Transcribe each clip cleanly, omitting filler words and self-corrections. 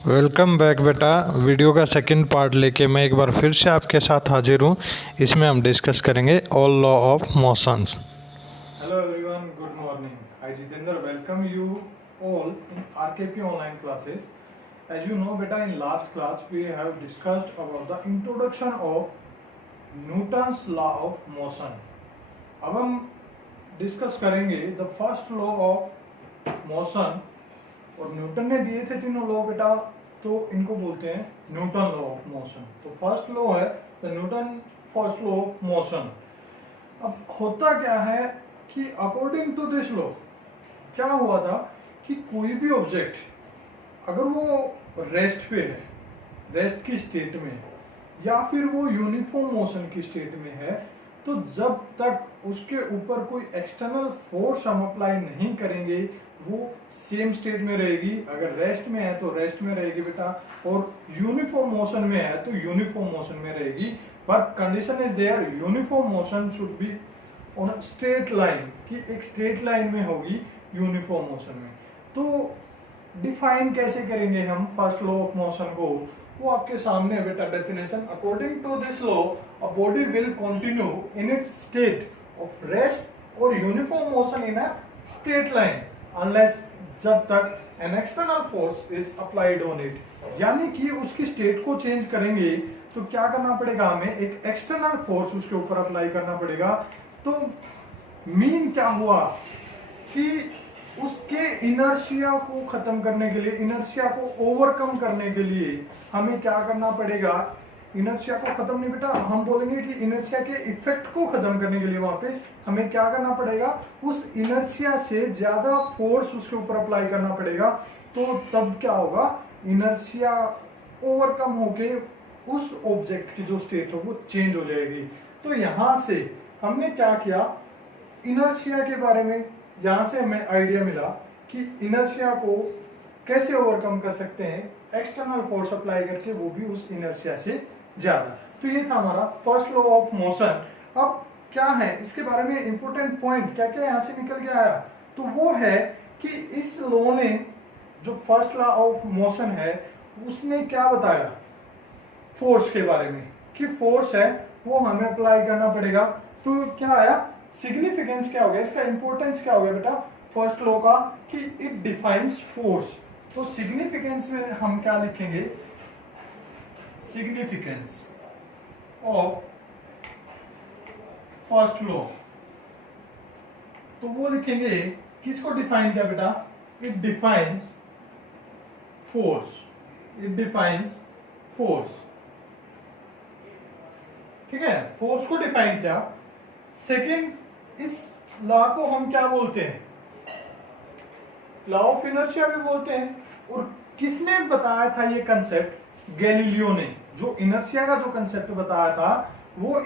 Welcome back बेटा। Video का second part लेके मैं एक बार फिर से आपके साथ हाजिर हूँ। इसमें हम डिस्कस करेंगे all law of motions. Hello everyone, good morning. I Jitendra welcome you all in RKP online classes. As you know, beta, in last class we have discussed about the introduction of Newton's law of motion. अब हम discuss करेंगे the first law of motion. और Newton ने दिए थे तीनों law बेटा, तो इनको बोलते हैं न्यूटन लॉ ऑफ मोशन। तो फर्स्ट लॉ है the Newton first law of motion. अब होता क्या है कि अकॉर्डिंग टू दिस लॉ क्या हुआ था कि कोई भी ऑब्जेक्ट अगर वो रेस्ट पे है, रेस्ट की स्टेट में है, या फिर वो यूनिफॉर्म मोशन की स्टेट में है, तो जब तक उसके ऊपर कोई एक्सटर्नल फोर्स हम अप्लाई नहीं करेंगे वो सेम स्टेट में रहेगी। अगर रेस्ट में है तो रेस्ट में रहेगी बेटा, और यूनिफॉर्म मोशन में है तो यूनिफॉर्म मोशन में रहेगी। But condition is there, uniform motion should be on straight line, कि एक स्ट्रेट लाइन में होगी यूनिफॉर्म मोशन में। तो डिफाइन कैसे करेंगे हम फर्स्ट लॉ ऑफ मोशन को, वो आपके सामने है बेटा definition. According to this law a body will continue in its state of rest और uniform motion in a straight line unless, जब तक an external force is applied on it. यानी कि उसकी स्टेट को चेंज करेंगे तो क्या करना पड़ेगा, हमें एक एक्सटर्नल फोर्स उसके ऊपर अप्लाई करना पड़ेगा। तो मीन क्या हुआ कि उसके इनर्शिया को खत्म करने के लिए, इनर्शिया को ओवरकम करने के लिए हमें क्या करना पड़ेगा, इनर्शिया को खत्म नहीं बेटा, हम बोलेंगे कि इनर्शिया के इफेक्ट को खत्म करने के लिए वहां पे हमें क्या करना पड़ेगा, उस इनर्शिया से ज्यादा फोर्स उसके ऊपर अप्लाई करना पड़ेगा। तो तब क्या होगा, इनर्शिया ओवरकम होके उस ऑब्जेक्ट की जो स्टेट है वो चेंज हो जाएगी। तो यहां से हमने क्या किया, इनर्शिया के बारे में यहां से हमें आइडिया मिला कि इनर्शिया को कैसे ओवरकम कर सकते हैं, एक्सटर्नल फोर्स अप्लाई करके, वो भी उस इनर्शिया से ज्यादा। तो ये था हमारा फर्स्ट लॉ ऑफ मोशन। अब क्या है इसके बारे में इंपॉर्टेंट पॉइंट क्या क्या यहां से निकल के आया, तो वो है कि इस लॉ ने, जो फर्स्ट लॉ ऑफ मोशन है, उसने क्या बताया फोर्स के बारे में, कि फोर्स है वो हमें अप्लाई करना पड़ेगा। तो क्या आया, सिग्निफिकेंस क्या हो गया, इसका इंपॉर्टेंस क्या हो गया बेटा फर्स्ट लॉ का, कि इट डिफाइंस फोर्स। तो सिग्निफिकेंस में हम क्या लिखेंगे, सिग्निफिकेंस ऑफ फर्स्ट लॉ, तो वो लिखेंगे किसको डिफाइन किया बेटा, it defines force, it defines force. ठीक है, फोर्स को डिफाइन किया। सेकेंड, इस लॉ को हम क्या बोलते हैं, लॉ ऑफ इनर्शिया भी बोलते हैं। और किसने बताया था ये कंसेप्ट, गैलीलियो ने। जो इनर्शिया का जो कंसेप्ट बताया था वो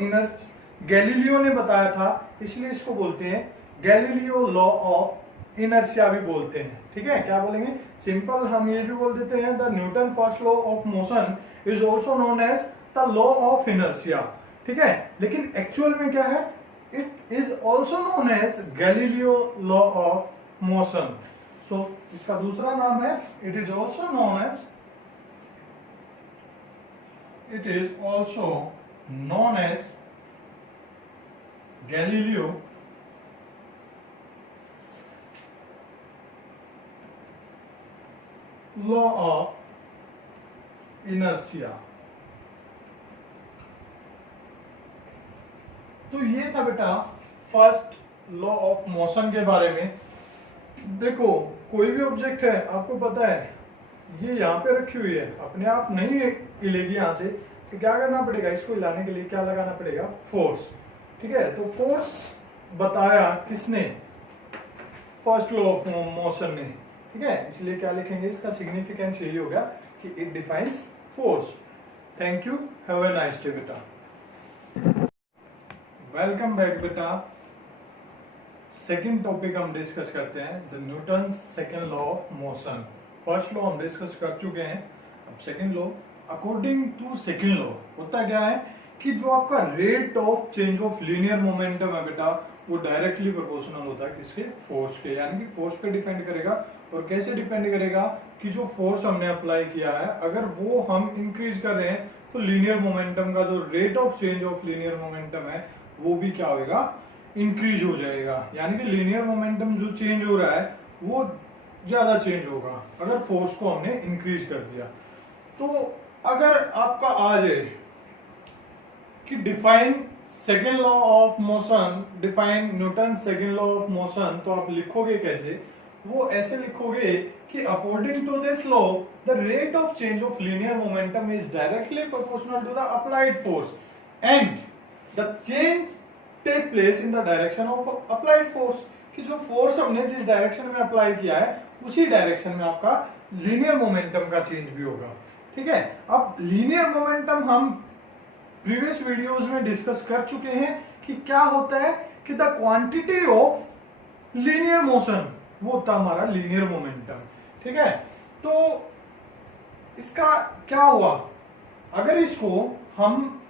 गैलीलियो ने बताया था, इसलिए इसको बोलते हैं गैलीलियो लॉ ऑफ इनर्शिया भी बोलते हैं। ठीक है, क्या बोलेंगे, सिंपल हम ये भी बोल देते हैं the Newton first law of motion is also known as the law of inertia. ठीक है, लेकिन एक्चुअल में क्या है, it is also known as Galileo law of motion. So इसका दूसरा नाम है, it is also known as, it is also known as Galileo law of inertia. तो ये था बेटा फर्स्ट लॉ ऑफ मोशन के बारे में। देखो कोई भी ऑब्जेक्ट है, आपको पता है ये यहाँ पे रखी हुई है, अपने आप नहीं हिलेगी यहाँ से, तो क्या करना पड़ेगा, इसको हिलाने के लिए क्या लगाना पड़ेगा, फोर्स। ठीक है, तो फोर्स बताया किसने, फर्स्ट लॉ ऑफ मोशन ने। ठीक है, इसलिए क्या लिखेंगे, इसका सिग्निफिकेंस यही होगा कि it defines force. Thank you, have a nice day बेटा। वेलकम बैक बेटा। सेकंड टॉपिक हम डिस्कस करते हैं the Newton second law of motion. First law हम डिस्कस कर चुके हैं, अब second law. According to second law होता क्या है कि जो आपका rate of change of linear momentum है बेटा, वो डायरेक्टली प्रोपोर्शनल होता है किसके, फोर्स के, यानी कि फोर्स पे डिपेंड करेगा। और कैसे डिपेंड करेगा कि जो फोर्स हमने अप्लाई किया है अगर वो हम इंक्रीज कर रहे हैं तो लीनियर मोमेंटम का जो rate of change of linear momentum है वो भी क्या होगा, इंक्रीज हो जाएगा। यानी कि लीनियर मोमेंटम जो चेंज हो रहा है वो ज्यादा चेंज होगा अगर फोर्स को हमने इंक्रीज कर दिया। तो अगर आपका आ जाए कि define second law of motion, define Newton second law of motion, तो आप लिखोगे कैसे, वो ऐसे लिखोगे कि according to this law the rate of change of linear momentum is directly proportional to the applied force and the change take place in the direction of applied force. कि जो फोर्स हमने जिस डायरेक्शन में apply किया है उसी direction में आपका लीनियर मोमेंटम का चेंज भी होगा। ठीक है, अब लीनियर मोमेंटम हम प्रीवियस वीडियोस में डिस्कस कर चुके हैं कि क्या होता है कि the quantity of linear motion वो होता हमारा लीनियर मोमेंटम। ठीक है, तो इसका क्या हुआ, अगर इसको हम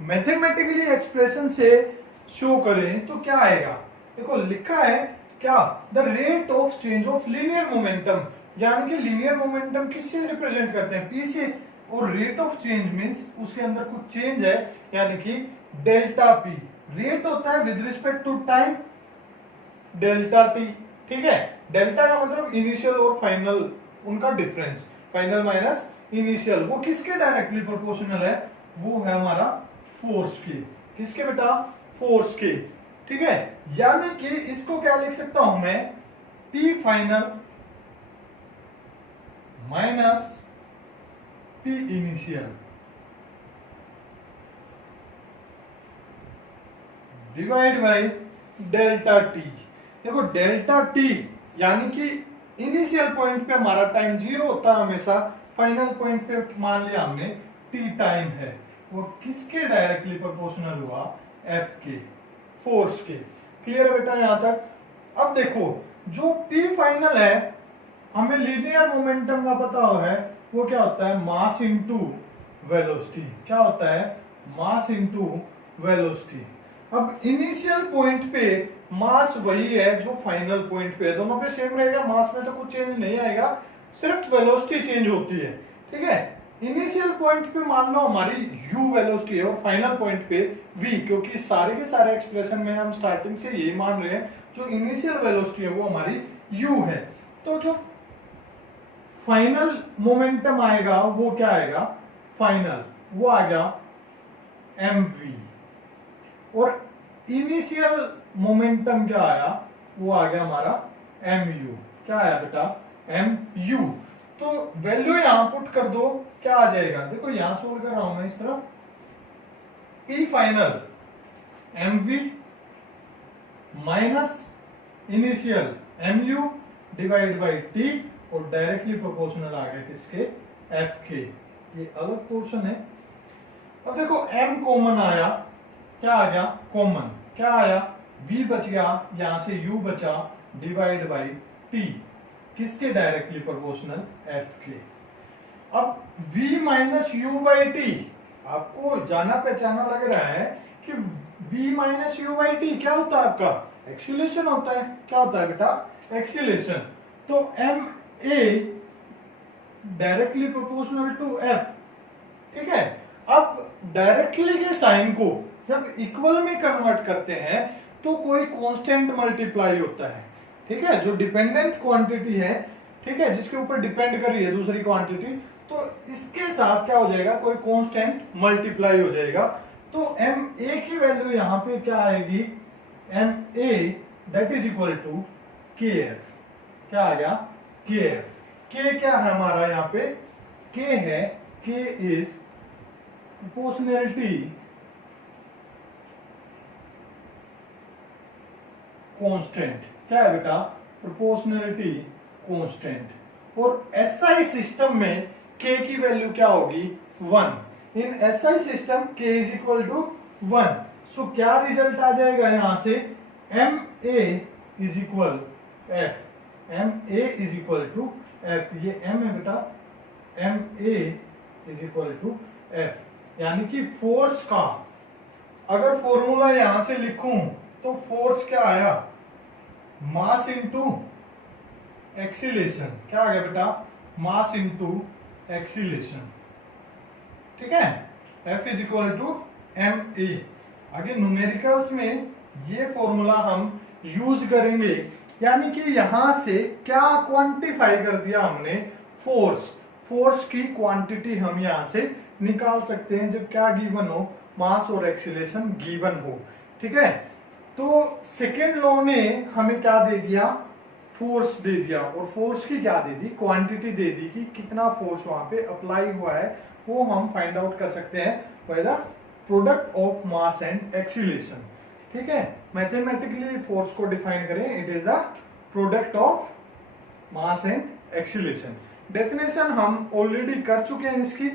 मैथमेटिकली एक्सप्रेशन से शो करें तो क्या आएगा, देखो लिखा है क्या, the rate of change of linear momentum, यानी कि लीनियर मोमेंटम किससे रिप्रेजेंट करते हैं, पी से, और रेट ऑफ चेंज मींस उसके अंदर कुछ चेंज है यानी कि डेल्टा पी। रेट होता है with respect to time delta T. ठीक है, डेल्टा का मतलब इनिशियल और फाइनल उनका डिफरेंस, फाइनल माइनस इनिशियल, वो किसके डायरेक्टली प्रोपोर्शनल है, वो है हमारा फोर्स के, किसके बेटा, फोर्स के। ठीक है, यानी कि इसको क्या लिख सकता हूं मैं, P final minus P initial divide by delta T. देखो डेल्टा टी यानी कि इनिशियल पॉइंट पे हमारा टाइम 0 होता है हमेशा, फाइनल पॉइंट पे मान लिया हमने टी टाइम है, वो किसके डायरेक्टली प्रोपोर्शनल हुआ, एफ के, फोर्स के। क्लियर है बेटा यहां तक। अब देखो जो पी फाइनल है हमें लीनियर मोमेंटम का पता है वो क्या होता है, मास इनटू वेलोसिटी। क्या होता है, मास इनटू वेलोसिटी। अब इनिशियल पॉइंट पे मास वही है जो फाइनल पॉइंट पे है, दोनों पे सेम रहेगा, मास में तो कुछ चेंज नहीं आएगा, सिर्फ वेलोसिटी चेंज होती है। ठीक है, इनिशियल पॉइंट पे मान लो हमारी u वेलोसिटी है और फाइनल पॉइंट पे v, क्योंकि सारे के सारे एक्सप्रेशन में हम स्टार्टिंग से यही मान रहे हैं जो इनिशियल वेलोसिटी है वो हमारी u है। तो जो फाइनल मोमेंटम आएगा वो क्या आएगा, फाइनल वो आ गया mv, और इनिशियल मोमेंटम क्या आया, वो आ गया हमारा mu। क्या आया बेटा, mu। तो वैल्यू यहां पुट कर दो, क्या आ जाएगा, देखो यहां सोल्व कर रहा हूं मैं इस तरफ, P final mv minus initial mu divide by t, और डायरेक्टली प्रोपोर्शनल आ गया किसके, f के। ये अलग पोर्शन है। अब देखो m कॉमन आया, क्या आ गया, कॉमन क्या आया, v बच गया, यहां से u बचा डिवाइड बाय t, किसके डायरेक्टली प्रोपोर्शनल, f के। अब v minus you by T, आपको जाना पहचाना लग रहा है कि v minus you by T क्या होता है, आपका एक्सीलरेशन होता है। क्या होता है बेटा, एक्सीलरेशन। तो m a directly proportional to f। ठीक है, अब डायरेक्टली के साइन को जब इक्वल में कन्वर्ट करते हैं तो कोई कांस्टेंट मल्टीप्लाई होता है। ठीक है, जो डिपेंडेंट क्वांटिटी है, ठीक है, जिसके ऊपर डिपेंड कर रही है दूसरी क्वांटिटी, तो इसके साथ क्या हो जाएगा, कोई कांस्टेंट मल्टीप्लाई हो जाएगा। तो एम ए की वैल्यू यहां पे क्या आएगी, M A that is equal to K F. क्या आ गया, के एफ। के क्या है हमारा यहाँ पे, के है, के इज प्रोपोर्शनैलिटी कांस्टेंट। क्या है बेटा, प्रोपोर्शनैलिटी कांस्टेंट। और एसआई सिस्टम में k की वैल्यू क्या होगी, 1। In SI system k is equal to 1। So क्या रिजल्ट आ जाएगा यहां से, M A is equal F. M A is equal to F, ये m है बेटा, M A is equal to F. यानी कि फोर्स का अगर फॉर्मूला यहां से लिखूं तो फोर्स क्या आया, मास इंटू एक्सीलेशन। क्या आ गया बेटा, मास इंटू एक्सीलेशन। ठीक है, F is equal to M A. आगे न्यूमेरिकल्स में ये फॉर्मूला हम यूज करेंगे, यानी कि यहां से क्या क्वांटिफाई कर दिया हमने, फोर्स। फोर्स की क्वांटिटी हम यहां से निकाल सकते हैं जब क्या गिवन हो, मास और एक्सीलेशन गिवन हो। ठीक है, तो सेकेंड लॉ ने हमें क्या दे दिया, फोर्स दे दिया, और फोर्स की क्या दे दी, क्वांटिटी दे दी कि कितना फोर्स वहां पे अप्लाई हुआ है, वो हम फाइंड आउट कर सकते हैं by the product of mass and acceleration. ठीक है, मैथमेटिकली फोर्स को डिफाइन करें, it is the product of mass and acceleration. Definition हम ऑलरेडी कर चुके हैं इसकी,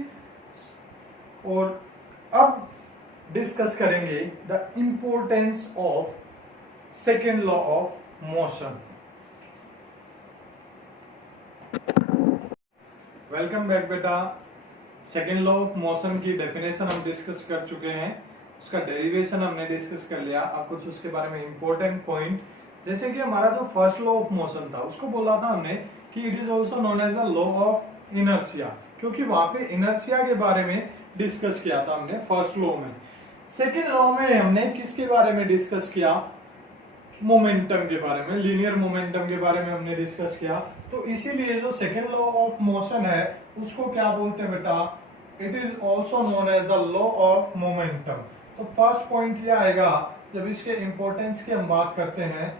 और अब डिस्कस करेंगे the importance of second law of motion. Welcome back बेटा। सेकेंड लॉ ऑफ मोशन की डेफिनेशन हम डिस्कस कर चुके हैं, उसका डेरिवेशन हमने डिस्कस कर लिया। अब कुछ उसके बारे में इंपॉर्टेंट पॉइंट, जैसे कि हमारा जो फर्स्ट लॉ ऑफ मोशन था उसको बोला था हमने कि it is also known as the law of inertia, क्योंकि वहां पे इनर्शिया के बारे में डिस्कस किया था हमने फर्स्ट लॉ में। सेकेंड लॉ में हमने किसके बारे में डिस्कस किया, मोमेंटम के बारे में, लीनियर मोमेंटम के बारे में हमने डिस्कस किया। तो इसीलिए जो सेकेंड लॉ ऑफ मोशन है उसको क्या बोलते हैं बेटा, it is also known as the law of momentum. तो फर्स्ट पॉइंट ये आएगा, जब इसके इंपॉर्टेंस की हम बात करते हैं,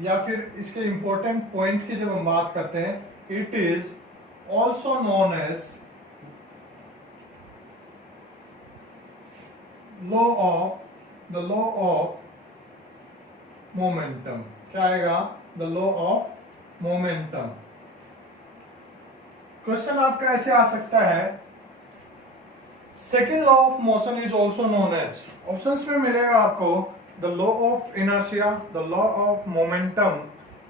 या फिर इसके इंपॉर्टेंट पॉइंट की जब हम बात करते हैं, it is also known as the law of momentum. क्या आएगा, the law of momentum. Question आपका ऐसे आ सकता है, second law of motion is also known as, options में मिलेगा आपको the law of inertia, the law of momentum,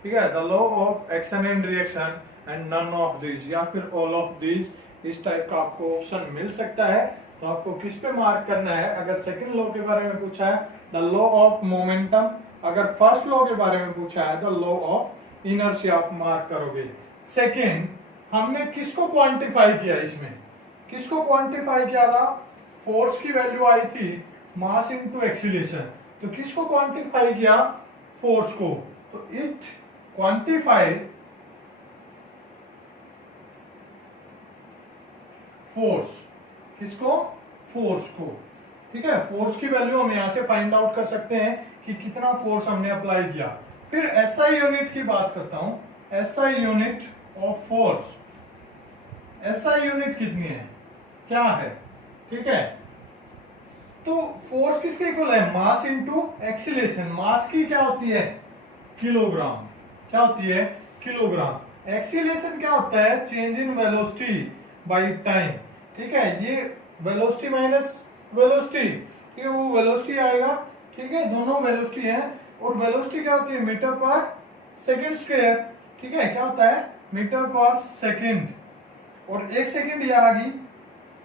ठीक है, the law of action and reaction and none of this, या फिर ऑल ऑफ दिस। इस टाइप का आपको ऑप्शन मिल सकता है। तो आपको किस पे मार्क करना है, अगर सेकेंड लॉ के बारे में पूछा है द लॉ ऑफ मोमेंटम, अगर फर्स्ट लॉ के बारे में पूछा है द लॉ ऑफ इनर्शिया, आप मार्क करोगे। सेकेंड, हमने किसको क्वांटिफाई किया, इसमें किसको क्वांटिफाई किया था, फोर्स की वैल्यू आई थी मास इनटू एक्सीलरेशन, तो किसको क्वांटिफाई किया, फोर्स को। तो इट क्वांटिफाइज फोर्स, किसको, फोर्स को। ठीक है, फोर्स की वैल्यू हम यहां से फाइंड आउट कर सकते हैं कि कितना फोर्स हमने अप्लाई किया। फिर एसआई यूनिट की बात करता हूं, SI unit of force, SI unit कितनी है, क्या है। ठीक है, तो फोर्स किसके इक्वल है, मास इनटू एक्सीलरेशन। मास की क्या होती है, किलोग्राम, क्या होती है, किलोग्राम। एक्सीलरेशन क्या होता है, change in velocity by time. ठीक है, ये वेलोसिटी माइनस वेलोसिटी, ये वो वेलोसिटी आएगा। ठीक है, दोनों वेलोसिटी है, और वेलोसिटी क्या होती है, मीटर पर सेकंड स्क्वायर। ठीक है, क्या होता है, मीटर पर सेकंड, और एक सेकंड ये आ गई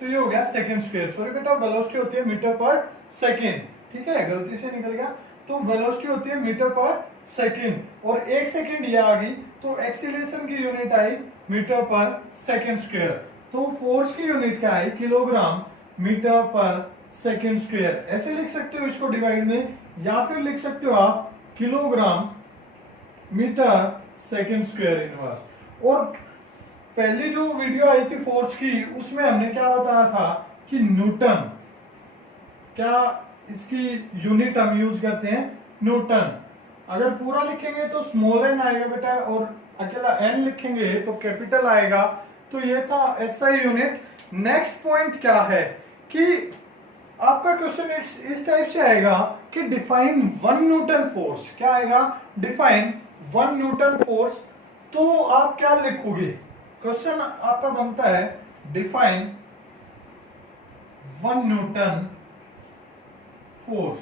तो ये हो गया सेकंड स्क्वायर। सॉरी बेटा, वेलोसिटी होती है मीटर पर सेकंड। ठीक है, गलती से निकल गया। तो वेलोसिटी होती है मीटर पर सेकंड, और एक सेकंड ये आ गई तो एक्सीलरेशन की यूनिट आई मीटर पर सेकंड स्क्वायर। तो फोर्स की यूनिट क्या आई, किलोग्राम मीटर पर सेकंड स्क्वायर। ऐसे लिख सकते हो इसको डिवाइड में, या फिर लिख सकते हो आप kilogram metre second square inverse. और पहली जो वीडियो आई थी फोर्स की, उसमें हमने क्या बताया था कि न्यूटन, क्या इसकी यूनिट हम यूज करते हैं, न्यूटन। अगर पूरा लिखेंगे तो स्मॉल एन आएगा बेटा, और अकेला एन लिखेंगे तो कैपिटल आएगा। तो ये था एसआई यूनिट। नेक्स्ट पॉइंट क्या है कि आपका क्वेश्चन इस टाइप से आएगा कि डिफाइन 1 न्यूटन फोर्स। क्या आएगा, डिफाइन 1 न्यूटन फोर्स। तो आप क्या लिखोगे, क्वेश्चन आपका बनता है डिफाइन 1 न्यूटन फोर्स।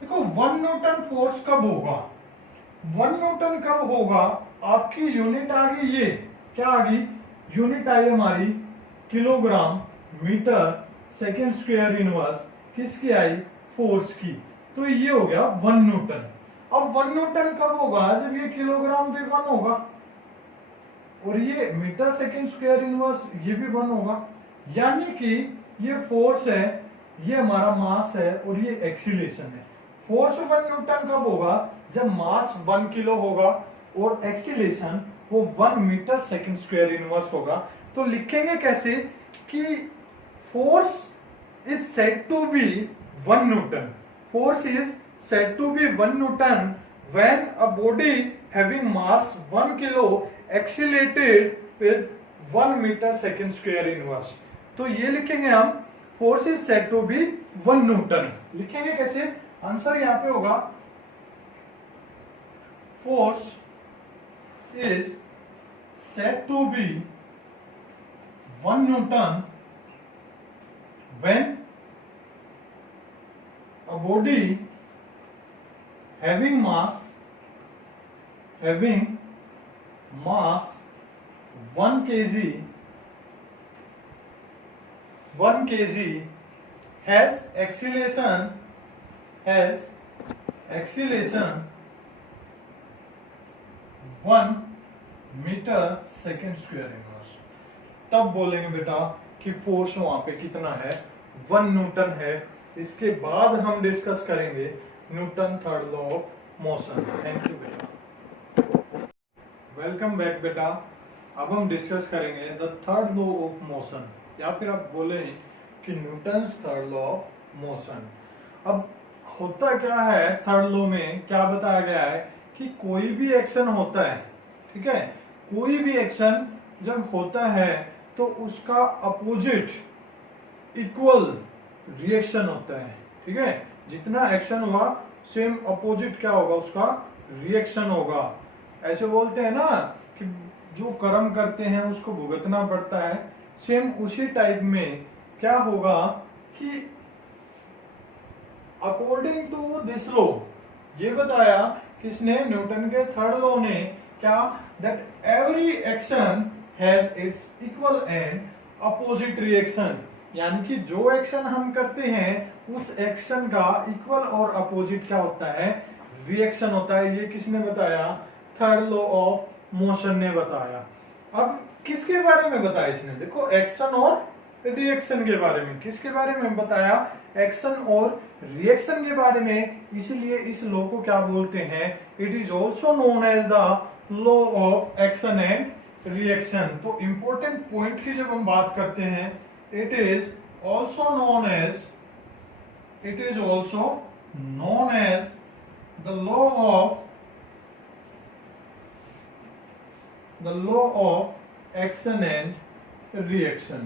देखो 1 न्यूटन फोर्स कब होगा, 1 न्यूटन कब होगा, आपकी यूनिट आ गई, ये क्या आ गई, यूनिट आई हमारी kilogram metre second square inverse, किसकी आई, फोर्स की। तो ये हो गया 1 न्यूटन। अब 1 न्यूटन कब होगा? जब ये किलोग्राम भी 1 होगा और ये मीटर सेकेंड स्क्वायर इनवर्स ये भी 1 होगा। यानी कि ये फोर्स है, ये हमारा मास है और ये एक्सीलेशन है। फोर्स 1 न्यूटन कब होगा? जब मास 1 किलो होगा और एक्सीलेशन वो 1 मीटर सेकेंड स्क्वायर इनवर्स होगा। तो लिखेंगे कैसे कि force is said to be 1 Newton. Force is said to be 1 Newton when a body having mass 1 kilo accelerated with 1 meter second square inverse. तो ये लिखेंगे हम force is said to be 1 Newton. लिखेंगे कैसे? आंसर यहाँ पे होगा force is said to be 1 Newton when a body having mass 1 kg has acceleration 1 metre second square inverse. तब बोलेंगे बेटा कि फोर्स वहां पे कितना है? 1 न्यूटन है। इसके बाद हम डिस्कस करेंगे Newton third law of motion. Thank you बेटा। वेलकम बैक बेटा। अब हम डिस्कस करेंगे the third law of motion, या फिर आप बोले कि Newton's third law of motion. अब होता क्या है थर्ड लॉ में? क्या बताया गया है कि कोई भी एक्शन होता है, ठीक है, कोई भी एक्शन जब होता है तो उसका अपोजिट इक्वल रिएक्शन होता है, ठीक है। जितना एक्शन हुआ सेम अपोजिट क्या होगा? उसका रिएक्शन होगा। ऐसे बोलते हैं ना कि जो कर्म करते हैं उसको भुगतना पड़ता है। सेम उसी टाइप में क्या होगा कि अकॉर्डिंग टू दिस लॉ, ये बताया किसने? न्यूटन के थर्ड लॉ ने। क्या? That every action has its equal and opposite reaction. यानी कि जो एक्शन हम करते हैं उस एक्शन का इक्वल और अपोजिट क्या होता है? रिएक्शन होता है। ये किसने बताया? थर्ड लॉ ऑफ मोशन ने बताया। अब किसके बारे में बताया इसने? देखो, एक्शन और रिएक्शन के बारे में। किसके बारे में बताया? एक्शन और रिएक्शन के बारे में। इसलिए इस लॉ को क्या बोलते हैं? It is also known as the law of action and reaction. तो इंपॉर्टेंट पॉइंट की जब हम बात करते हैं, it is also known as the law of action and reaction।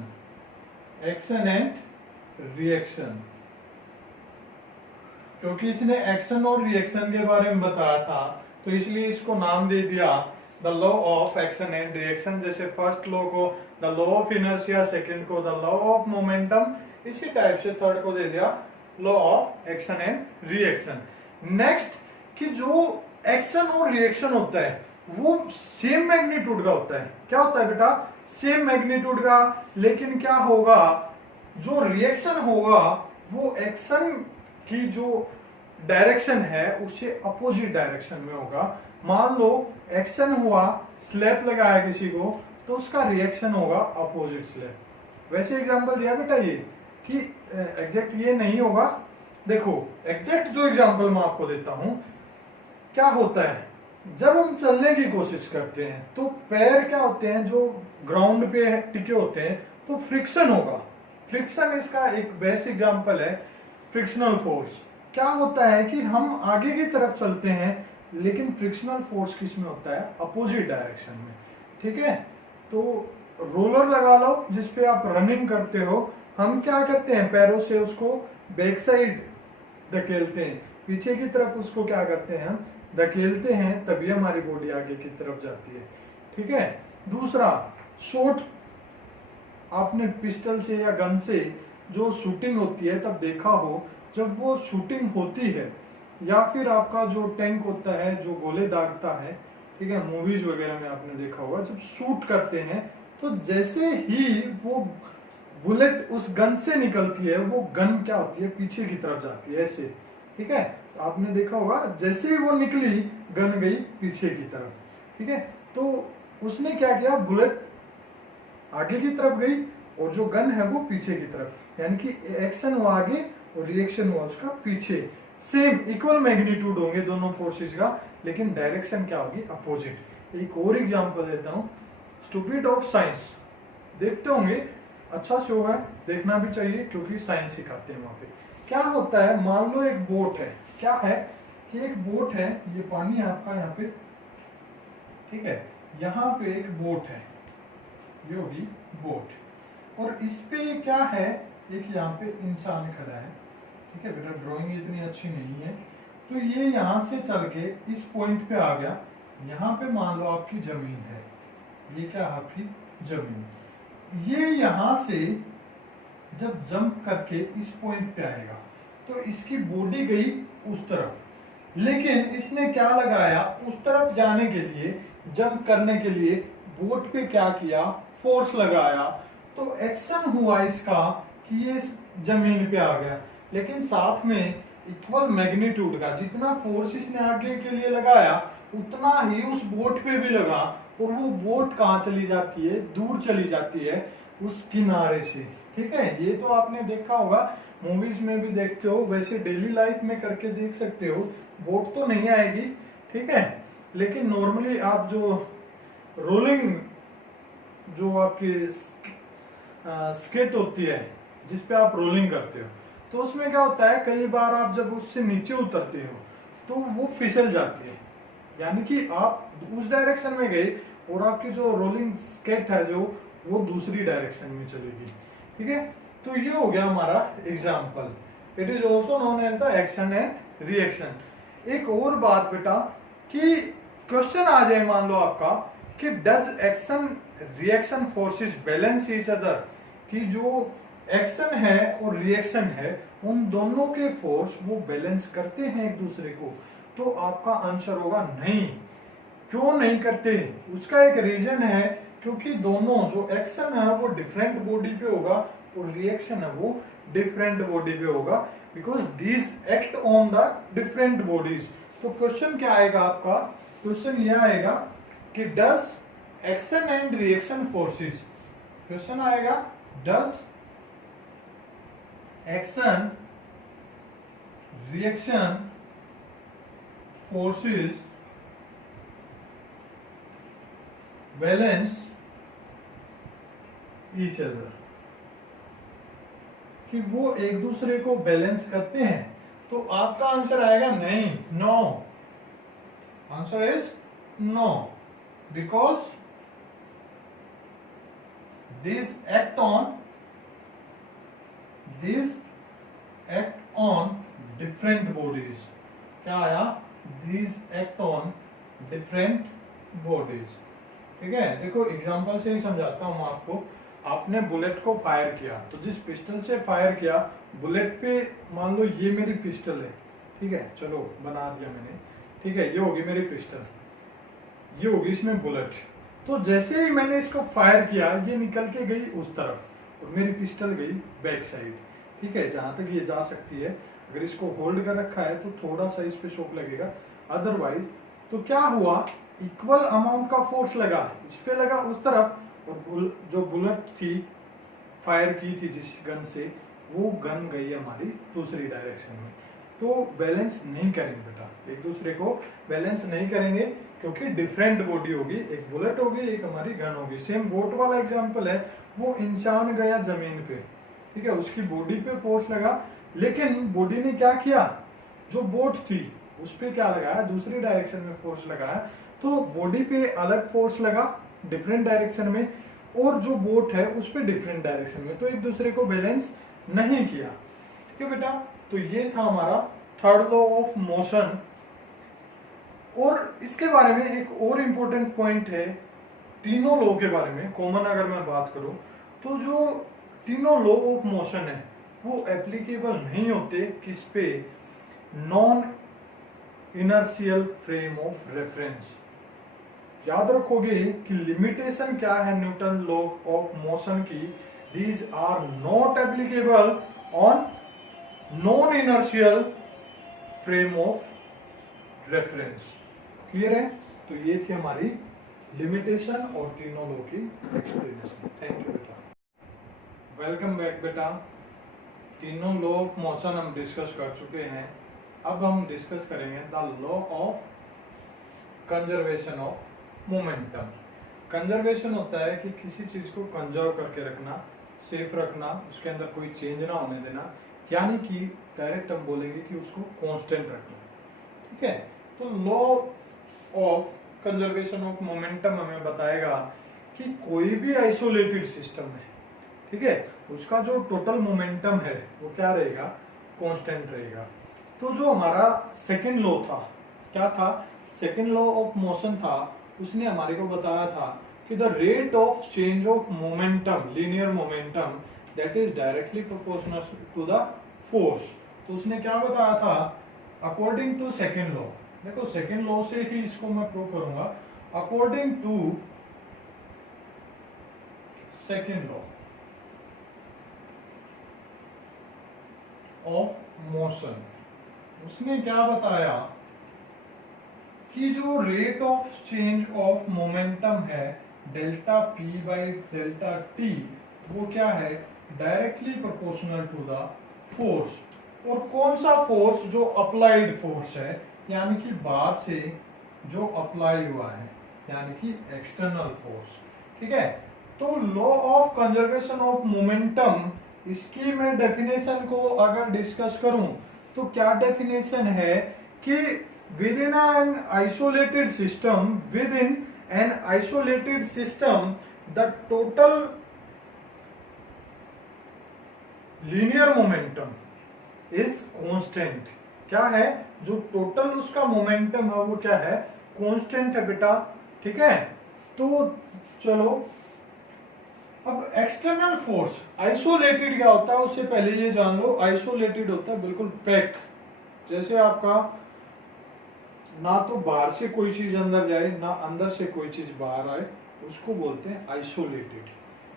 क्योंकि इसने एक्शन और रिएक्शन के बारे में बताया था तो इसलिए इसको नाम दे दिया the law of action and reaction. जैसे फर्स्ट लॉ को the law of inertia, second को द लॉ ऑफ मोमेंटम, इसी टाइप से थर्ड को दे दिया law of action and reaction. Next कि जो एक्शन और रिएक्शन होता है वो सेम मैग्नीट्यूड का होता है। क्या होता है बेटा? सेम मैग्नीट्यूड का। लेकिन क्या होगा? जो रिएक्शन होगा वो एक्शन की जो डायरेक्शन है उससे अपोजिट डायरेक्शन में होगा। मान लो एक्शन हुआ, स्लैप लगाया किसी को, तो उसका रिएक्शन होगा अपोजिट स्लैप। वैसे एग्जांपल दिया बेटा ये कि एग्जैक्ट ये नहीं होगा। देखो, एग्जैक्ट जो एग्जांपल मैं आपको देता हूं, क्या होता है जब हम चलने की कोशिश करते हैं तो पैर क्या होते हैं जो ग्राउंड पे टिके होते हैं तो फ्रिक्शन होगा। फ्रिक्शन इसका एक बेस्ट एग्जांपल है फ्रिक्शनल फोर्स। क्या होता है कि हम आगे की तरफ चलते हैं लेकिन फ्रिक्शनल फोर्स किस में होता है? अपोजिट डायरेक्शन में, ठीक है। तो रोलर लगा लो जिस पे आप रनिंग करते हो, हम क्या करते हैं? पैरों से उसको बैक साइड धकेलते हैं, पीछे की तरफ उसको क्या करते हैं? हम धकेलते हैं, तभी हमारी बॉडी आगे की तरफ जाती है, ठीक है। दूसरा, शॉट आपने पिस्टल से या गन से जो शूटिंग होती है तब देखा हो, जब वो शूटिंग होती है या फिर आपका जो टैंक होता है जो गोले दागता है, ठीक है, मूवीज वगैरह में आपने देखा होगा, जब शूट करते हैं तो जैसे ही वो बुलेट उस गन से निकलती है वो गन क्या होती है? पीछे की तरफ जाती है ऐसे, ठीक है। आपने देखा होगा जैसे ही वो निकली गन गई पीछे की तरफ, ठीक है। तो उसने क्या किया, बुलेट आगे की तरफ गई और जो गन है वो पीछे की तरफ, यानी कि एक्शन हुआ आगे और रिएक्शन हुआ उसका पीछे। सेम इक्वल मैग्नीट्यूड होंगे दोनों फोर्सेस का, लेकिन डायरेक्शन क्या होगी, अपोजिट। एक और एग्जांपल देता हूं, स्टूपिड ऑफ साइंस देखते होंगे, अच्छा शो है, देखना भी चाहिए क्योंकि साइंस सिखाते हैं वहां पे। क्या होता है, मान लो एक बोट है, क्या है कि एक बोट है, ये पानी है आपका यहाँ पे, ठीक है, यहाँ पे एक बोट है, ये होगी बोट, और इस पे क्या है, एक यहाँ पे इंसान खड़ा है, ठीक है बेटा, ड्राइंग इतनी अच्छी नहीं है। तो ये यहाँ से चल के इस पॉइंट पे आ गया, यहाँ पे मान लो आपकी जमीन है, ये क्या है आपकी जमीन, ये यहाँ से जब जंप करके इस पॉइंट पे आएगा तो इसकी बॉडी गई उस तरफ, लेकिन इसने क्या लगाया, उस तरफ जाने के लिए, जंप करने के लिए बोट पे क्या किया, फोर्स लगाया, तो एक्शन हुआ इसका कि ये इस जमीन पे आ गया, लेकिन साथ में इक्वल मैग्नीट्यूड का जितना फोर्स इसने आगे के लिए लगाया उतना ही उस बोट पे भी लगा, और वो बोट कहाँ चली जाती है, दूर चली जाती है उस किनारे से, ठीक है। ये तो आपने देखा होगा, मूवीज में भी देखते हो, वैसे डेली लाइफ में करके देख सकते हो। बोट तो नहीं आएगी, ठीक है, लेकिन नॉर्मली आप जो रोलिंग, जो आपकी स्केट होती है जिसपे आप रोलिंग करते हो, तो उसमें क्या होता है, कई बार आप जब उससे नीचे उतरते हो तो वो फिसल जाती है, यानी कि आप उस डायरेक्शन में गए और आपकी जो रोलिंग स्केट है जो वो दूसरी डायरेक्शन में चलेगी, ठीक है। तो ये हो गया हमारा example, it is also known as the action and reaction. एक और बात बेटा, कि क्वेश्चन आ जाए मान लो आपका कि does action reaction forces balance each other, कि जो एक्शन है और रिएक्शन है उन दोनों के फोर्स वो बैलेंस करते हैं एक दूसरे को, तो आपका आंसर होगा नहीं। क्यों नहीं करते, उसका एक रीजन है, क्योंकि दोनों, जो एक्शन है वो डिफरेंट बॉडी पे होगा और रिएक्शन है वो डिफरेंट बॉडी पे होगा, because these act on the different bodies. तो क्वेश्चन क्या आएगा आपका, क्वेश्चन यह आएगा कि does action and reaction forces, question आएगा does action reaction forces balance each other, कि वो एक दूसरे को बैलेंस करते हैं, तो आपका आंसर आएगा नहीं, no, answer is no, because this act on different bodies. क्या आया, this act on different bodies, ठीक है। देखो एग्जांपल से ही समझाता हूं आपको, आपने बुलेट को फायर किया, तो जिस पिस्टल से फायर किया बुलेट पे, मान लो ये मेरी पिस्टल है, ठीक है, चलो बना दिया मैंने, ठीक है, ये होगी मेरी पिस्टल, ये होगी इसमें बुलेट। तो जैसे ही मैंने इसको फायर किया ये निकल के गई उस तरफ और मेरी पिस्टल गई बैक साइड, ठीक है, जहां तक ये जा सकती है। अगर इसको होल्ड कर रखा है तो थोड़ा सा इस पे शॉक लगेगा, अदरवाइज तो क्या हुआ, इक्वल अमाउंट का फोर्स लगा, इस पे लगा उस तरफ, और जो बुलेट थी फायर की थी जिस गन से, वो गन गई हमारी दूसरी डायरेक्शन में। तो बैलेंस नहीं करेंगे बेटा, एक दूसरे को बैलेंस नहीं करेंगे, क्योंकि डिफरेंट बॉडी होगी, एक बुलेट होगी एक हमारी गन होगी। सेम बोट वाला एग्जांपल है, वो इंसान गया जमीन पे, ठीक है, उसकी बॉडी पे फोर्स लगा, लेकिन बॉडी ने क्या किया, जो बोट थी उस पे क्या लगाया, दूसरी डायरेक्शन में फोर्स लगाया, तो बॉडी पे अलग फोर्स लगा डिफरेंट डायरेक्शन में, और जो बोट है उस पे डिफरेंट डायरेक्शन में, तो एक दूसरे को बैलेंस नहीं किया, ठीक है बेटा। तो ये था हमारा थर्ड लॉ ऑफ मोशन। और इसके बारे में एक और इम्पोर्टेंट पॉइंट है, तीनों लॉ के बारे में कॉमन अगर मैं बात करूं, तो जो तीनों लॉ ऑफ मोशन है वो एप्लीकेबल नहीं होते किस पे, non inertial frame of reference. याद रखोगे कि लिमिटेशन क्या है न्यूटन लॉ ऑफ मोशन की, these are not applicable on non inertial frame of reference. Clear है? तो ये थी हमारी लिमिटेशन और तीनों लॉ की एक्सप्लेनेशन। थैंक यू बेटा। वेलकम बैक बेटा। तीनों लॉ ऑफ मोशन हम डिस्कस कर चुके हैं। अब हम डिस्कस करेंगे the law of conservation of momentum. Conservation होता है कि किसी चीज को कंजर्व करके रखना, सेफ रखना, उसके अंदर कोई चेंज ना होने देना, यानी कि डायरेक्ट हम बोलेंगे कि उसको कांस्टेंट रखना। ठीक है? तो law of conservation of momentum हमें बताएगा कि कोई भी आइसोलेटेड सिस्टम है, ठीक है, उसका जो टोटल मोमेंटम है वो क्या रहेगा? कांस्टेंट रहेगा। तो जो हमारा सेकेंड लॉ था, क्या था? सेकेंड लॉ ऑफ मोशन था, उसने हमारे को बताया था कि the rate of change of momentum, linear momentum, that is directly proportional to the force. तो उसने क्या बताया था? अकॉर्डिंग टू सेकेंड लॉ, देखो सेकेंड लॉ से ही इसको मैं प्रूव करूंगा। According to second law of motion, उसने क्या बताया कि जो rate of change of momentum है delta p by delta t, वो क्या है? Directly proportional to the force. और कौन सा फोर्स? जो अप्लाइड फोर्स है, यानी कि बाहर से जो अप्लाई हुआ है, यानी कि एक्सटर्नल फोर्स। ठीक है? तो law of conservation of momentum, इसकी मैं डेफिनेशन को अगर डिस्कस करूं तो क्या डेफिनेशन है कि within an isolated system the total linear momentum is constant। क्या है? जो टोटल उसका मोमेंटम है वो क्या है? कांस्टेंट है बेटा। ठीक है? तो चलो अब एक्सटर्नल फोर्स, आइसोलेटेड क्या होता है उससे पहले ये जान लो। आइसोलेटेड होता है बिल्कुल पैक, जैसे आपका ना तो बाहर से कोई चीज अंदर जाए ना अंदर से कोई चीज बाहर आए, उसको बोलते हैं आइसोलेटेड।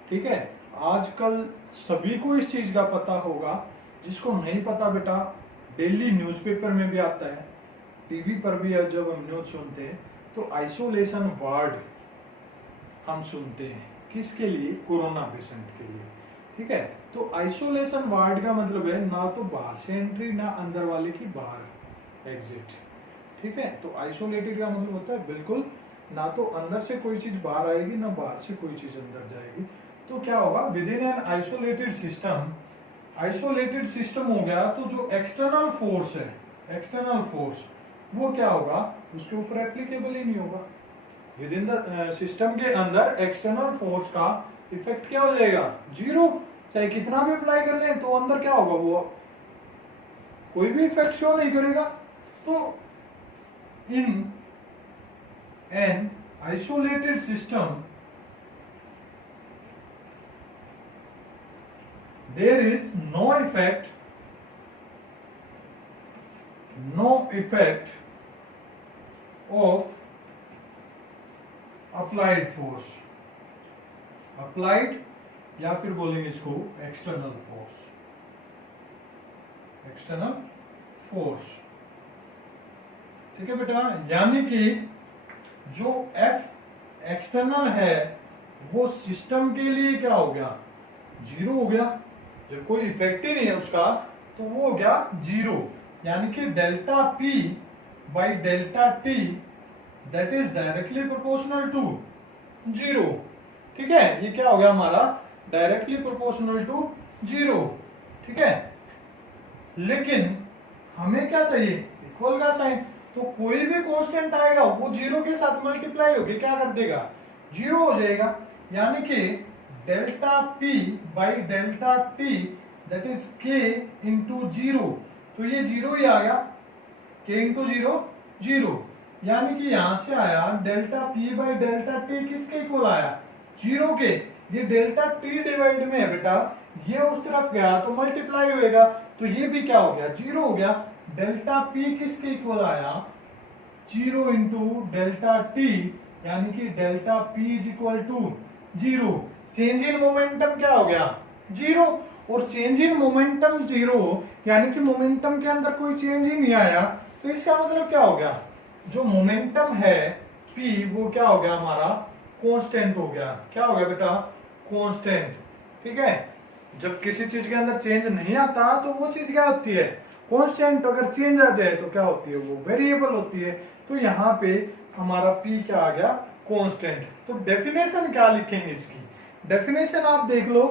ठीक है? आजकल सभी को इस चीज का पता होगा, जिसको नहीं पता बेटा डेली न्यूज़पेपर में भी आता है, टीवी पर भी है, जब हम न्यूज सुनते हैं तो आइसोलेशन वार्ड हम सुनते हैं। किसके लिए? कोरोना पेशेंट के लिए। ठीक है? तो आइसोलेशन वार्ड का मतलब है ना तो बाहर से एंट्री ना अंदर वाले की बाहर एग्जिट। ठीक है? तो आइसोलेटेड का मतलब होता है बिल्कुल ना तो अंदर से कोई चीज बाहर आएगी ना बाहर से कोई चीज अंदर जाएगी। तो क्या होगा? With in an isolated system, isolated system हो गया तो जो एक्सटर्नल फोर्स है, एक्सटर्नल फोर्स वो क्या होगा? उसके ऊपर एप्लीकेबल ही नहीं होगा। विद इन द सिस्टम के अंदर एक्सटर्नल फोर्स का इफेक्ट क्या हो जाएगा? जीरो। चाहे कितना भी अप्लाई कर लें तो अंदर क्या होगा? वो कोई भी इफेक्ट शो नहीं करेगा। तो in an isolated system there is no effect of applied force, applied या फिर बोलेंगे इसको एक्सटर्नल फोर्स, एक्सटर्नल फोर्स। ठीक है बेटा? यानी कि जो F एक्सटर्नल है वो सिस्टम के लिए क्या हो गया? जीरो हो गया। जब कोई इफेक्ट ही नहीं है उसका तो वो हो गया जीरो। यानी कि delta P by delta T that is directly proportional to zero. ठीक है? ये क्या हो गया हमारा? Directly proportional to zero. ठीक है? लेकिन हमें क्या चाहिए? इक्वल का साइन। तो कोई भी कांस्टेंट आएगा वो जीरो के साथ मल्टीप्लाई होके क्या कर देगा? जीरो हो जाएगा। यानी कि delta P by delta T that is K into zero. तो ये जीरो ही आ गया, K इंटू जीरो जीरो। यानी कि यहां से आया delta P by delta T किसके इक्वल आया? जीरो के। ये डेल्टा T डिवाइड में है बेटा, ये उस तरफ गया तो मल्टीप्लाई होएगा, तो ये भी क्या हो गया? जीरो हो गया। डेल्टा P किसके इक्वल आया? जीरो इंटू डेल्टा T, यानी कि delta P is equal to zero. Change in momentum क्या हो गया? जीरो। और चेंज इन मोमेंटम जीरो, यानी कि मोमेंटम के अंदर कोई चेंज ही नहीं आया, तो इसका मतलब क्या हो गया, जो मोमेंटम है p वो क्या हो गया हमारा, कांस्टेंट हो गया। क्या हो गया बेटा, कांस्टेंट। ठीक है, जब किसी चीज के अंदर चेंज नहीं आता तो वो चीज क्या होती है, कांस्टेंट। अगर चेंज आ जाए तो क्या होती है, वो वेरिएबल होती है। तो यहाँ पे हमारा p क्या आ गया, कांस्टेंट। तो डेफिनेशन क्या लिखेंगे इसकी, डेफिनेशन आप देख लो,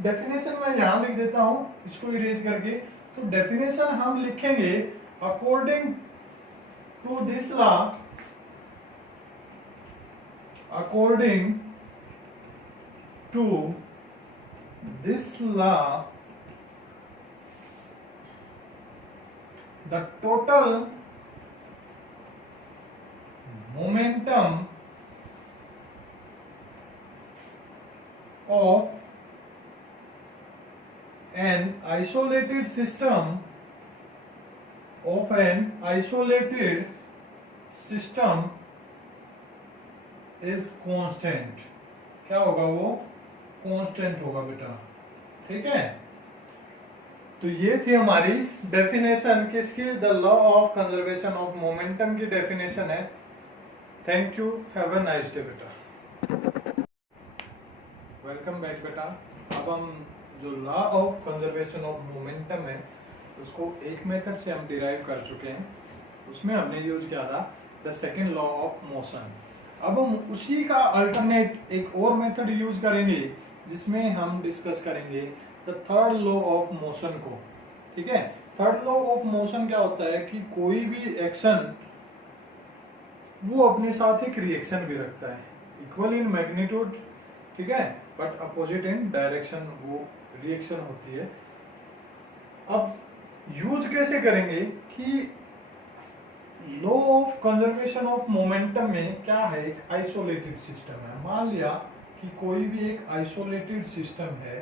डेफिनेशन मैं यहां लिख देता हूं इसको इरेज करके। तो डेफिनेशन हम लिखेंगे according to this law, according to this law the total momentum of an isolated system is constant। क्या होगा वो, कांस्टेंट होगा बेटा। ठीक है, तो ये थी हमारी डेफिनेशन किसकी, the law of conservation of momentum की डेफिनेशन है। Thank you, have a nice day बेटा। वेलकम बैक बेटा। अब हम जो law of conservation of momentum है उसको एक मेथड से हम डिराइव कर चुके हैं। उसमें हमने यूज किया था the second law of motion. अब हम उसी का अल्टरनेट एक और मेथड यूज करेंगे जिसमें हम डिस्कस करेंगे the third law of motion को। ठीक है, थर्ड लॉ ऑफ मोशन क्या होता है कि कोई भी एक्शन वो अपने साथ एक रिएक्शन भी रखता है, इक्वल इन मैग्नीट्यूड। ठीक है, बट अपोजिट इन डायरेक्शन वो रिएक्शन होती है। अब यूज कैसे करेंगे कि law of conservation of momentum में क्या है, एक आइसोलेटेड सिस्टम है। मान लिया कि कोई भी एक आइसोलेटेड सिस्टम है,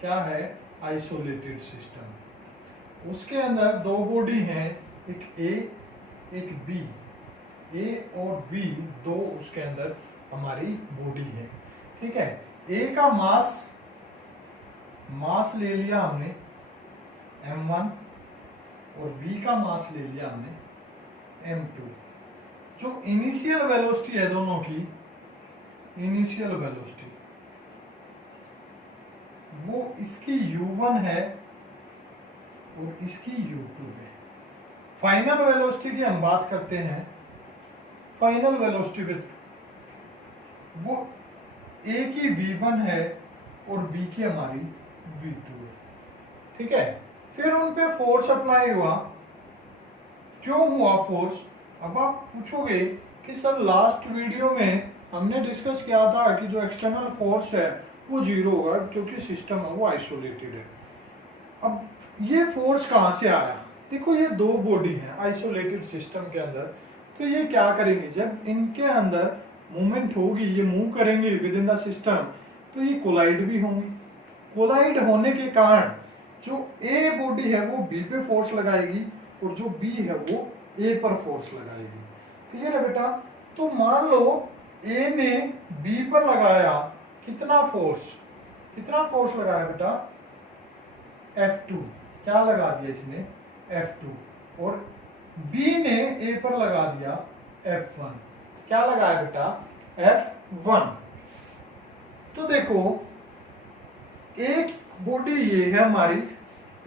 क्या है, आइसोलेटेड सिस्टम। उसके अंदर दो बॉडी हैं, एक ए एक बी, ए और बी दो उसके अंदर हमारी बॉडी है। ठीक है, ए का मास ले लिया हमने m1 और बी का मास ले लिया हमने m2। जो इनिशियल वेलोसिटी है दोनों की, इनिशियल वेलोसिटी वो इसकी u1 है और इसकी u2 है। फाइनल वेलोसिटी की हम बात करते हैं, फाइनल वेलोसिटी विद वो a की v1 है और b की हमारी v2 है। ठीक है, फिर उन पे फोर्स अप्लाई हुआ। क्यों हुआ फोर्स, अब आप पूछोगे कि सर लास्ट वीडियो में हमने डिस्कस किया था कि जो एक्सटर्नल फोर्स है वो जीरो होगा क्योंकि सिस्टम है वो आइसोलेटेड है। अब ये फोर्स कहां से आया, देखो ये दो बॉडी है आइसोलेटेड सिस्टम के अंदर, तो ये क्या करेंगे, जब इनके अंदर मूवमेंट होगी, ये मूव करेंगे विद इन द सिस्टम, तो ये कोलाइड भी होंगी। कोलाइड होने के कारण जो ए बॉडी है वो बी पे फोर्स लगाएगी और जो बी है वो ए पर फोर्स लगाएगी। क्लियर है बेटा। तो मान लो ए ने बी पर लगाया कितना फोर्स, कितना फोर्स लगाया बेटा, F2। क्या लगा दिया इसने, F2। और बी ने ए पर लगा दिया F1। क्या लगाया बेटा, F1। तो देखो एक बॉडी ये है हमारी,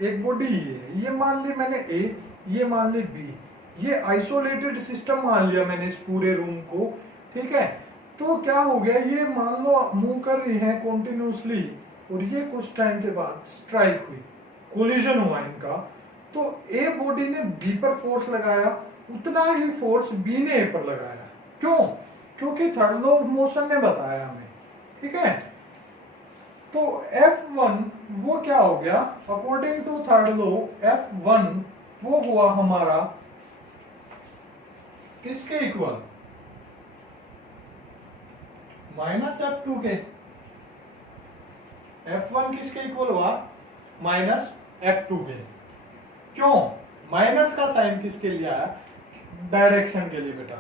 एक बॉडी ये है, ये मान ली मैंने ए, ये मान ली बी, ये आइसोलेटेड सिस्टम मान लिया मैंने इस पूरे रूम को। ठीक है, तो क्या हो गया, ये मान लो मूव कर रही है कॉन्टिन्यूसली और ये कुछ टाइम के बाद स्ट्राइक हुई, कोलिजन हुआ इनका, तो ए बॉडी ने बी पर फोर्स लगाया, उतना ही फोर्स बी ने ए पर लगाया। क्यों, क्योंकि थर्ड लॉ ऑफ मोशन ने बताया हमें। ठीक है, तो F1 वो क्या हो गया, according to third law F1 वो हुआ हमारा किसके इक्वल, माइनस F2 के। F1 किसके इक्वल हुआ, माइनस F2 के। क्यों, माइनस का साइन किसके लिए आया, डायरेक्शन के लिए बेटा,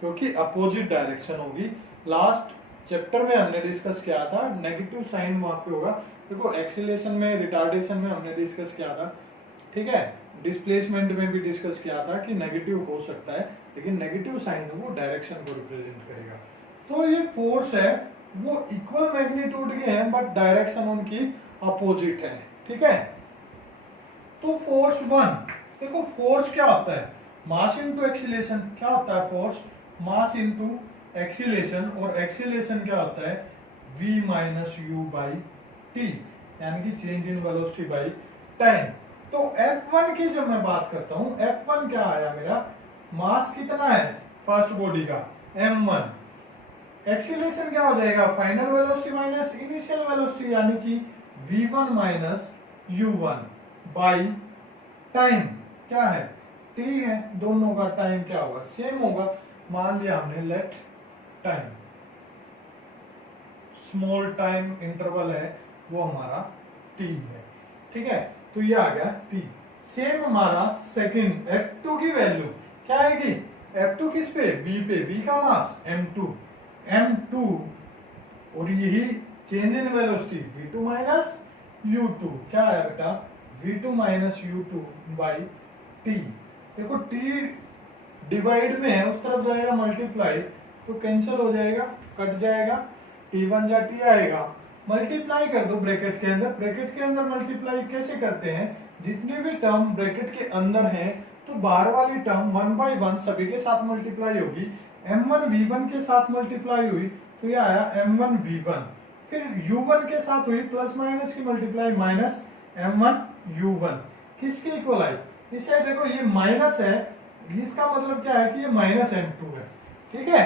क्योंकि अपोजिट डायरेक्शन होगी। लास्ट चैप्टर में हमने डिस्कस किया था, नेगेटिव साइन वहां पे होगा। देखो एक्सीलरेशन में, रिटार्डेशन में हमने डिस्कस किया था, ठीक है, डिस्प्लेसमेंट में भी डिस्कस किया था कि नेगेटिव हो सकता है, लेकिन नेगेटिव साइन वो डायरेक्शन को रिप्रेजेंट करेगा। तो ये फोर्स है वो इक्वल मैग्नीट्यूड के हैं बट डायरेक्शन उनकी अपोजिट है, ठीक है। तो फोर्स वन, देखो फोर्स क्या होता है, मास इनटू एक्सीलरेशन। क्या होता है फोर्स, मास इनटू एक्सीलरेशन, और एक्सीलरेशन क्या होता है v minus you by T, यानी कि change in velocity by time. तो F1 की जब मैं बात करता हूं, F1 क्या आया मेरा, मास कितना है फर्स्ट बॉडी का m1, एक्सीलरेशन क्या हो जाएगा final velocity minus initial velocity, यानी कि v1 minus u1 by time क्या है t है, दोनों का टाइम क्या होगा सेम होगा। मान लिया हमने let time, small time interval है वो हमारा t है, ठीक है। तो ये आ गया t। सेम हमारा सेकंड F2 की वैल्यू क्या आएगी, F2 किस पे, v पे, v का मास m2 और यही change in velocity v2 minus u2 क्या आया बेटा, v2 minus u2 by t। देखो t डिवाइड में है, उस तरफ जाएगा मल्टीप्लाई, तो कैंसिल हो जाएगा, कट जाएगा, t1 जा t आएगा, मल्टीप्लाई कर दो ब्रैकेट के अंदर। ब्रैकेट के अंदर मल्टीप्लाई कैसे करते हैं, जितनी भी टर्म ब्रैकेट के अंदर है तो बाहर वाली टर्म 1 बाई 1 सभी के साथ मल्टीप्लाई होगी, m1 v1 के साथ मल्टीप्लाई हुई तो ये आया m1 v1, फिर u1 के साथ हुई प्लस माइनस की मल्टीप्लाई माइनस m1 u1, किसके इक्वल आई, इस साइड देखो ये माइनस है, इसका मतलब क्या है कि ये माइनस m2 है, ठीक है।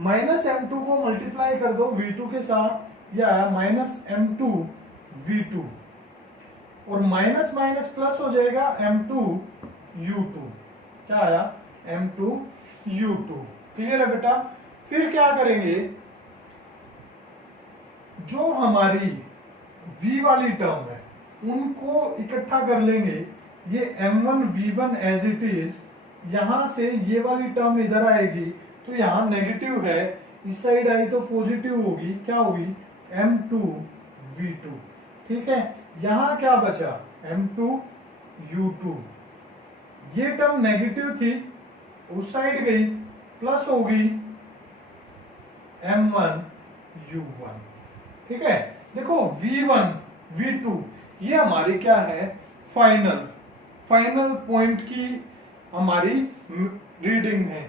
माइनस m2 को मल्टीप्लाई कर दो v2 के साथ, ये आया माइनस m2 v2, और माइनस माइनस प्लस हो जाएगा m2 u2, क्या आया m2 u2, क्लियर है बेटा। फिर क्या करेंगे, जो हमारी v वाली टर्म है उनको इकट्ठा कर लेंगे, ये m1 v1 as it is, यहां से ये वाली टर्म इधर आएगी तो यहाँ नेगेटिव है, इस साइड आई तो पॉजिटिव होगी, क्या होगी m2 v2, ठीक है। यहां क्या बचा m2 u2, ये टर्म नेगेटिव थी उस साइड गई, प्लस होगी m1 u1, ठीक है। देखो v1 v2 ये हमारी क्या है फाइनल पॉइंट की हमारी रीडिंग है,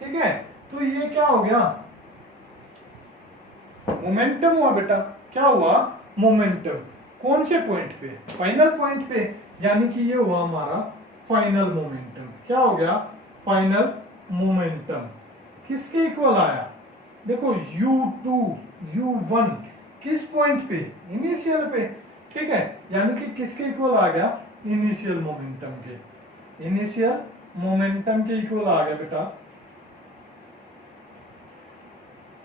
ठीक है। तो ये क्या हो गया, मोमेंटम हुआ बेटा, क्या हुआ मोमेंटम, कौन से पॉइंट पे, फाइनल पॉइंट पे, यानी कि ये हुआ हमारा फाइनल मोमेंटम। क्या हो गया फाइनल मोमेंटम, किसके इक्वल आया, देखो u2 u1 किस पॉइंट पे, इनिशियल पे, ठीक है, यानी कि किसके इक्वल आ गया, इनिशियल मोमेंटम के, इनिशियल मोमेंटम के इक्वल आ गया बेटा।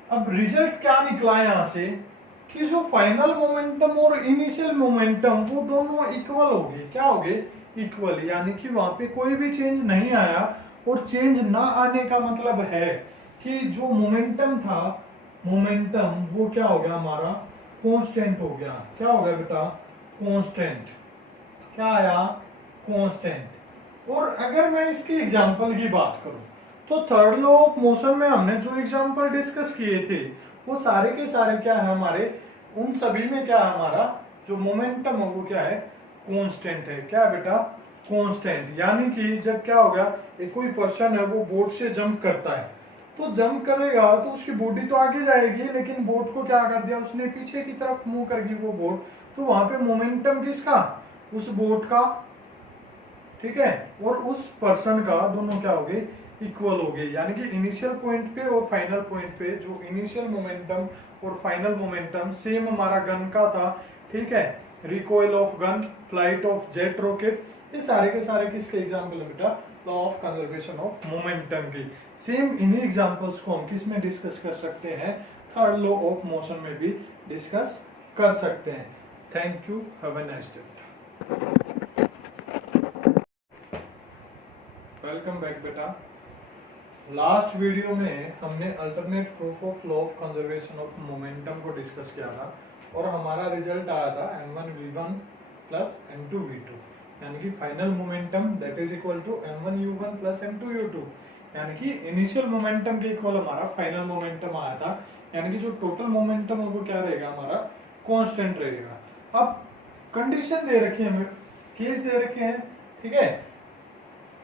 अब रिजल्ट क्या निकला यहां से कि जो फाइनल मोमेंटम और इनिशियल मोमेंटम वो दोनों इक्वल हो गए, क्या हो गए इक्वल, यानी कि वहां पे कोई भी चेंज नहीं आया, और चेंज ना आने का मतलब है कि जो मोमेंटम था, मोमेंटम वो क्या हो गया हमारा कांस्टेंट हो गया, क्या हो गया बेटा कांस्टेंट, क्या आया कांस्टेंट। और अगर मैं इसकी एग्जांपल की बात करूं तो थर्ड लॉ ऑफ मोशन में हमने जो एग्जांपल डिस्कस किए थे वो सारे के सारे क्या है हमारे, उन सभी में क्या है हमारा जो मोमेंटम है वो क्या है कांस्टेंट है, क्या है बेटा कांस्टेंट। यानी कि जब क्या होगा, एक कोई पर्सन है वो बोर्ड से जंप करता है, तो जंप करेगा तो उसकी बॉडी तो आगे जाएगी, लेकिन बोर्ड को क्या कर दिया उसने पीछे की तरफ मूव कर गई वो बोर्ड, तो वहां पे मोमेंटम किसका, उस बोर्ड का, ठीक है, और उस पर्सन का, दोनों क्या हो गए इक्वल हो गए। यानी कि इनिशियल पॉइंट पे और फाइनल पॉइंट पे जो इनिशियल मोमेंटम और फाइनल मोमेंटम सेम हमारा गन का था, ठीक है, recoil of gun, flight of jet rocket, ये सारे के सारे किसके एग्जांपल है बेटा, law of conservation of momentum की। सेम इन्हीं एग्जांपल्स को हम किस में डिस्कस कर सकते हैं, थर्ड लॉ ऑफ मोशन में भी डिस्कस कर सकते हैं। Thank you, have a nice day. Welcome back बेटा। लास्ट वीडियो में हमने alternate proof of law of conservation of momentum को डिस्कस किया था और हमारा रिजल्ट आया था m1v1 प्लस m2v2, यानी कि final momentum that is equal to m1u1 plus m2u2, यानी कि इनिशियल मोमेंटम के इक्वल हमारा फाइनल मोमेंटम आया था, यानी कि जो टोटल मोमेंटम है वो क्या रहेगा, हमारा कांस्टेंट रहेगा। अब कंडीशन दे रखी है, हमें केस दे रखे हैं, ठीक है।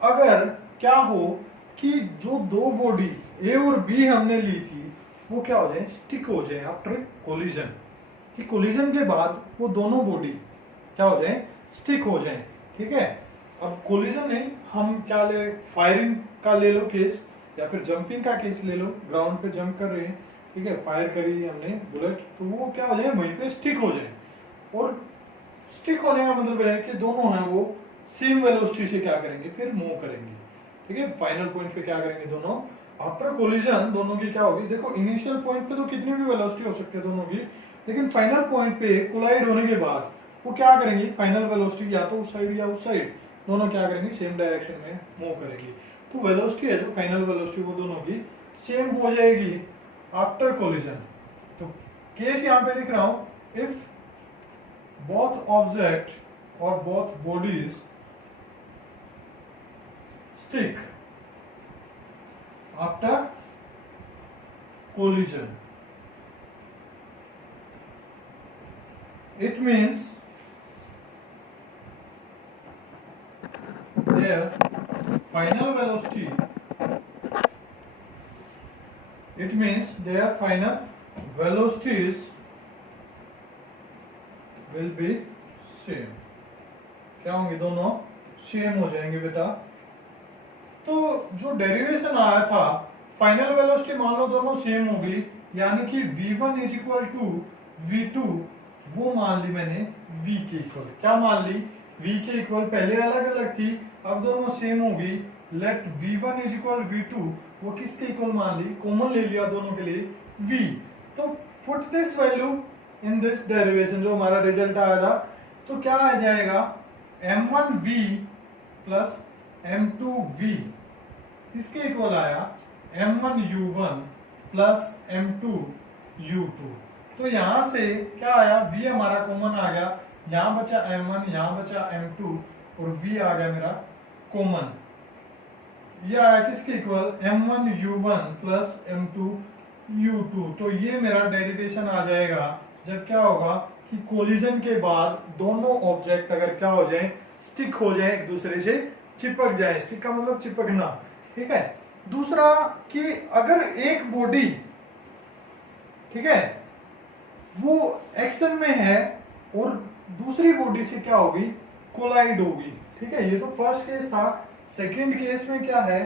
अगर क्या हो कि जो दो बॉडी ए और बी हमने ली थी वो क्या हो जाए, स्टिक हो जाए आफ्टर कोलिजन, कि कोलिजन के बाद वो दोनों बॉडी क्या हो जाए, स्टिक हो जाए, ठीक है। अब कोलिजन नहीं, हम क्या ले, फायरिंग का ले लो केस या फिर जंपिंग का केस ले लो, ग्राउंड पे जंप कर रहे हैं, ठीक है, फायर करी हमने बुलेट, तो वो क्या हो जाए, वहीं पे स्टिक हो जाए। और स्टिक होने का मतलब है कि दोनों हैं वो सेम वेलोसिटी से क्या करेंगे, फिर मूव करेंगे, ठीक है। फाइनल पॉइंट पे क्या करेंगे दोनों, आफ्टर कोलिजन दोनों की क्या होगी, देखो इनिशियल पॉइंट पे तो कितनी भी वेलोसिटी हो सकती है दोनों की, लेकिन फाइनल पॉइंट पे कोलाइड होने के बाद वो क्या करेंगे, फाइनल वेलोसिटी या तो उस साइड या उस साइड, दोनों क्या करेंगे, सेम डायरेक्शन में मूव करेंगे। तो वेलोसिटी है जो फाइनल वेलोसिटी वो दोनों की सेम हो जाएगी आफ्टर कोलिजन। तो केस यहाँ पे लिख रहा हूं, if both object or both bodies stick after collision, it means their final velocity, it means their final velocities will be same, क्या होंगे, दोनों सेम हो जाएंगे बेटा। तो जो डेरिवेशन आया था, फाइनल वेलोसिटी मान लो दोनों सेम हो गई, यानी कि v1 is equal to v2, वो मान ली मैंने v के इक्वल, क्या मान ली, v के इक्वल, पहले अलग अलग थी अब दोनों सेम हो गई। Late v1 is equal v2, वो किसके इक्वल मान ली, कॉमन ले लिया दोनों के लिए v। तो put this value in this derivation, जो हमारा रिजल्ट आया था, तो क्या आ जाएगा, m1v प्लस m2v, इसके इक्वल आया m1u1 प्लस m2u2। तो यहां से क्या आया, v हमारा कॉमन आ गया, यहां बचा m1, यहां बचा m2 और v आ गया मेरा कॉमन। ये आया किसके इक्वल, m1u1 प्लस m2u2। तो ये मेरा डेरिवेशन आ जाएगा जब क्या होगा कि कोलिजन के बाद दोनों ऑब्जेक्ट अगर क्या हो जाए, स्टिक हो जाए, एक दूसरे से चिपक जाए, स्टिक का मतलब चिपकना, ठीक है। दूसरा कि अगर एक बॉडी, ठीक है, वो एक्शन में है और दूसरी बॉडी से क्या होगी, कोलाइड होगी, ठीक है। ये तो फर्स्ट केस था। सेकंड केस में क्या है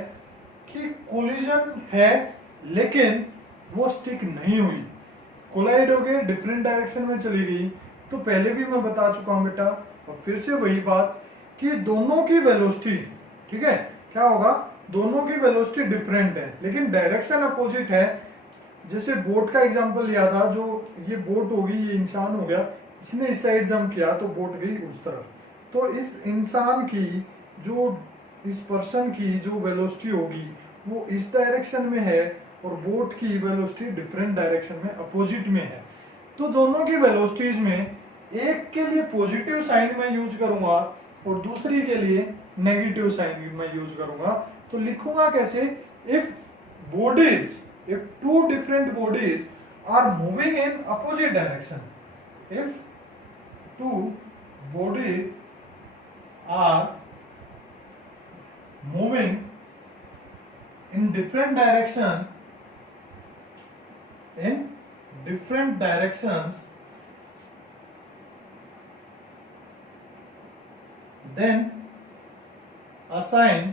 कि कोलिजन है लेकिन वो स्टिक नहीं हुई, कोलाइड हो गए, डिफरेंट डायरेक्शन में चली गई। तो पहले भी मैं बता चुका हूं बेटा, और फिर से वही बात कि दोनों की वेलोसिटी, ठीक है, क्या होगा, दोनों की वेलोसिटी डिफरेंट है लेकिन डायरेक्शन अपोजिट है। जैसे बोट का एग्जांपल लिया था, जो ये बोट होगी, ये इंसान हो गया, इसने इस साइड जंप किया तो बोट गई उस तरफ। तो इस इंसान की जो, इस पर्सन की जो वेलोसिटी होगी वो इस डायरेक्शन में है और बोट की वेलोसिटी डिफरेंट डायरेक्शन में, अपोजिट में है। तो दोनों की वेलोसिटीज में एक के लिए पॉजिटिव साइन मैं यूज करूंगा और दूसरी के लिए नेगेटिव साइन मैं यूज करूंगा। तो लिखूंगा कैसे, if bodies, if two different bodies are moving in opposite direction, if two bodies are moving in different directions, then assign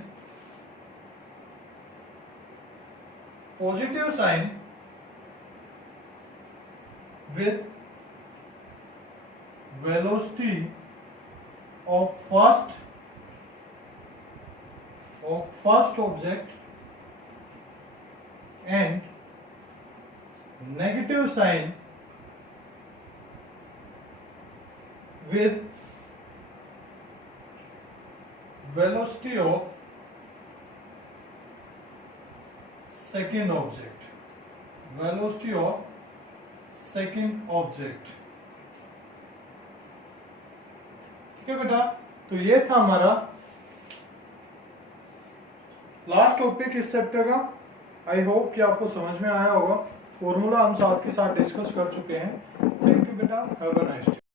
positive sign with velocity of first object and negative sign with velocity of second object, velocity of second object. ठीक है बेटा, तो ये था हमारा last topic इस chapter का। I hope कि आपको समझ में आया होगा। फॉर्मूला हम साथ के साथ डिस्कस कर चुके हैं। थैंक यू बेटा, हैव अ नाइस डे।